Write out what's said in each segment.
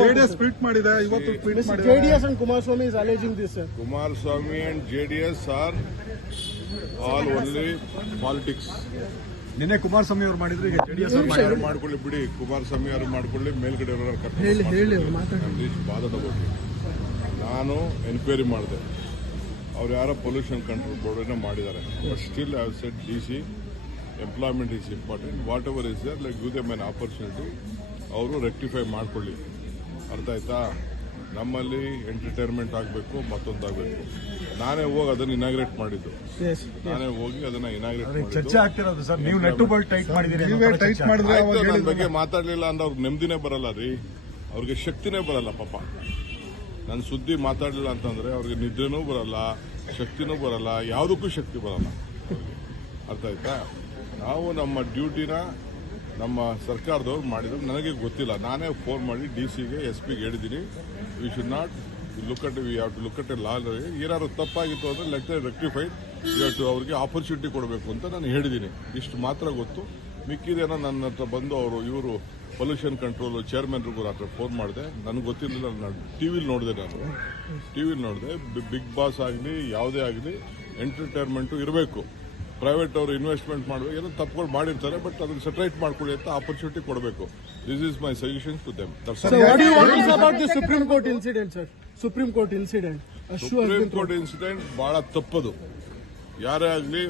JDS tweet ಮಾಡಿದೆ ಇವತ್ತು tweet ಮಾಡಿದೆ. JDS and Kumaraswamy is alleging this, sir. Kumaraswamy and JDS are all only politics. ನಿನ್ನೆ ಕುಮಾರಸ್ವಾಮಿ ಅವರು ಮಾಡಿದ್ರು, ಈಗ JDS ಅವರು ಮಾಡ್ಕೊಳ್ಳಿ ಬಿಡಿ, ಕುಮಾರಸ್ವಾಮಿ ಅವರು ಮಾಡ್ಕೊಳ್ಳಿ, ಮೇಲ್ಗಡೆ ಬಾಧದ ಬಗ್ಗೆ ನಾನು ಎನ್ಕ್ವೈರಿ ಮಾಡಿದೆ. ಅವ್ರು ಯಾರೋ ಪೊಲ್ಯೂಷನ್ ಕಂಟ್ರೋಲ್ ಬೋರ್ಡ್ ಮಾಡಿದ್ದಾರೆ. But still I have said DC employment is important. Whatever is there, like give them an opportunity. ಅವರು ರೆಕ್ಟಿಫೈ ಮಾಡ್ಕೊಳ್ಳಿ. ಅರ್ಥ ಆಯ್ತಾ? ನಮ್ಮಲ್ಲಿ ಎಂಟರ್ಟೈನ್ಮೆಂಟ್ ಆಗಬೇಕು, ಮತ್ತೊಂದಾಗಬೇಕು. ನಾನೇ ಹೋಗಿ ಅದನ್ನು ಇನಾಗ್ರೇಟ್ ಮಾಡಿದ್ದು. ನಾನೇ ಹೋಗಿ ಅದನ್ನ ಇನಾಗ್ರೇಟ್ ಚರ್ಚೆ ಆಗ್ತಿರೋದು ಸರ್. ನೀವು ನೆಟ್ಟು ಬೋಲ್ಟ್ ಟೈಟ್ ಮಾಡಿದ್ರೆ ನನ್ನ ಬಗ್ಗೆ ಮಾತಾಡಲಿಲ್ಲ ಅಂದ್ರೆ ಅವ್ರಿಗೆ ನೆಮ್ಮದಿನೇ ಬರಲ್ಲ ರೀ, ಅವ್ರಿಗೆ ಶಕ್ತಿನೇ ಬರಲ್ಲ. ಪಾಪ ನನ್ನ ಸುದ್ದಿ ಮಾತಾಡಲಿಲ್ಲ ಅಂತಂದ್ರೆ ಅವ್ರಿಗೆ ನಿದ್ರೆನೂ ಬರಲ್ಲ, ಶಕ್ತಿನೂ ಬರಲ್ಲ, ಯಾವುದಕ್ಕೂ ಶಕ್ತಿ ಬರಲ್ಲ. ಅರ್ಥ ಆಯ್ತಾ? ನಾವು ನಮ್ಮ ಡ್ಯೂಟಿನ ನಮ್ಮ ಸರ್ಕಾರದವ್ರು ಮಾಡಿದ್ರು. ನನಗೆ ಗೊತ್ತಿಲ್ಲ, ನಾನೇ ಫೋನ್ ಮಾಡಿ DCಗೆ SP ಗೆ ಹೇಳಿದ್ದೀನಿ, we should not look at a law. ಏನಾದ್ರು ತಪ್ಪಾಗಿತ್ತು ಅಂದ್ರೆ ಲೆಟ್ ರೆಕ್ಟಿಫೈಡ್, ಇವತ್ತು ಅವ್ರಿಗೆ ಆಪರ್ಚುನಿಟಿ ಕೊಡಬೇಕು ಅಂತ ನಾನು ಹೇಳಿದ್ದೀನಿ. ಇಷ್ಟು ಮಾತ್ರ ಗೊತ್ತು. ಮಿಕ್ಕಿದೇನೋ ನನ್ನ ಹತ್ರ ಬಂದು ಇವರು ಪೊಲ್ಯೂಷನ್ ಕಂಟ್ರೋಲ್ ಚೇರ್ಮನ್ರಿಗೂ ಹತ್ರ ಫೋನ್ ಮಾಡಿದೆ. ನನಗೆ ಗೊತ್ತಿರಲಿಲ್ಲ, ನಾನು ಟಿವಿಲಿ ನೋಡಿದೆ. ಬಿಗ್ ಬಾಸ್ ಆಗಲಿ ಯಾವುದೇ ಆಗಲಿ ಎಂಟರ್ಟೈನ್ಮೆಂಟು ಇರಬೇಕು. ಪ್ರೈವೇಟ್ ಅವರು ಇನ್ವೆಸ್ಟ್ಮೆಂಟ್ ಮಾಡಬೇಕು, ಏನೋ ತಪ್ಪುಗಳು ಮಾಡಿರ್ತಾರೆ, ಬಟ್ ಅದನ್ನು ಸೆಟ್ರೈಟ್ ಮಾಡ್ಕೊಳ್ಳಿ ಅಂತ ಆಪರ್ಚುನಿಟಿ ಕೊಡಬೇಕು. This is my suggestion to them. Supreme Court incident, sir? Supreme Court incident ಬಹಳ ತಪ್ಪದು. ಯಾರೇ ಆಗಲಿ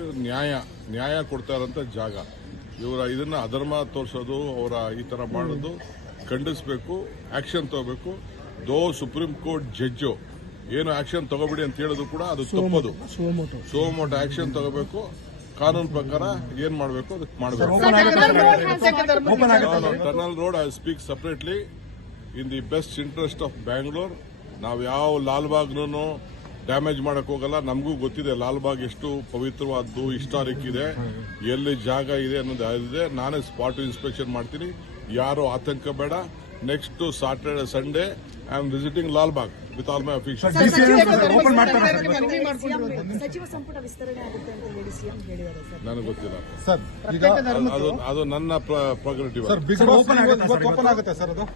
ನ್ಯಾಯ ಕೊಡ್ತಾರಂತ ಜಾಗ. ಇವರ ಇದನ್ನ ಅಧರ್ಮ ತೋರಿಸೋದು, ಅವರ ಈ ತರ ಮಾಡೋದು ಖಂಡಿಸಬೇಕು, ಆಕ್ಷನ್ ತಗೋಬೇಕು. ಸುಪ್ರೀಂ ಕೋರ್ಟ್ ಜಡ್ಜು ಏನು ಆಕ್ಷನ್ ತಗೋಬಿಡಿ ಅಂತ ಹೇಳೋದು ಕೂಡ ಅದು ತಪ್ಪದು. ಸೋಮೋಟೋ ಆಕ್ಷನ್ ತಗೋಬೇಕು. ಕಾನೂನು ಪ್ರಕಾರ ಏನ್ ಮಾಡಬೇಕು ಅದಕ್ಕೆ ಮಾಡಬೇಕು. Tunnel road I speak separately in the best interest of Bangalore. ನಾವು ಯಾವ ಲಾಲ್ಬಾಗ್ನೂ ಡ್ಯಾಮೇಜ್ ಮಾಡಕ್ ಹೋಗಲ್ಲ. ನಮಗೂ ಗೊತ್ತಿದೆ ಲಾಲ್ಬಾಗ್ ಎಷ್ಟು ಪವಿತ್ರವಾದ್ದು, ಹಿಸ್ಟಾರಿಕ್ ಇದೆ, ಎಲ್ಲಿ ಜಾಗ ಇದೆ ಅನ್ನೋದು ಇದೆ. ನಾನೇ ಸ್ಪಾಟ್ ಇನ್ಸ್ಪೆಕ್ಷನ್ ಮಾಡ್ತೀನಿ, ಯಾರು ಆತಂಕ ಬೇಡ. Next Saturday Sunday I am visiting Lalbagh with all my officials. ಸಚಿವ ಸಂಪುಟ ವಿಸ್ತರಣೆ ಆಗುತ್ತೆ ಅಂತ ಹೇಳಿ ಸಿಎಂ ಹೇಳಿದ್ದಾರೆ ಸರ್. ನನಗೆ ಗೊತ್ತಿಲ್ಲ ಸರ್. ಅದು ನನ್ನ ಪ್ರೊಗ್ರೆಟಿವ್. ಬಿಗ್ ಬಾಸ್ ಓಪನ್ ಆಗುತ್ತೆ ಸರ್ ಅದು.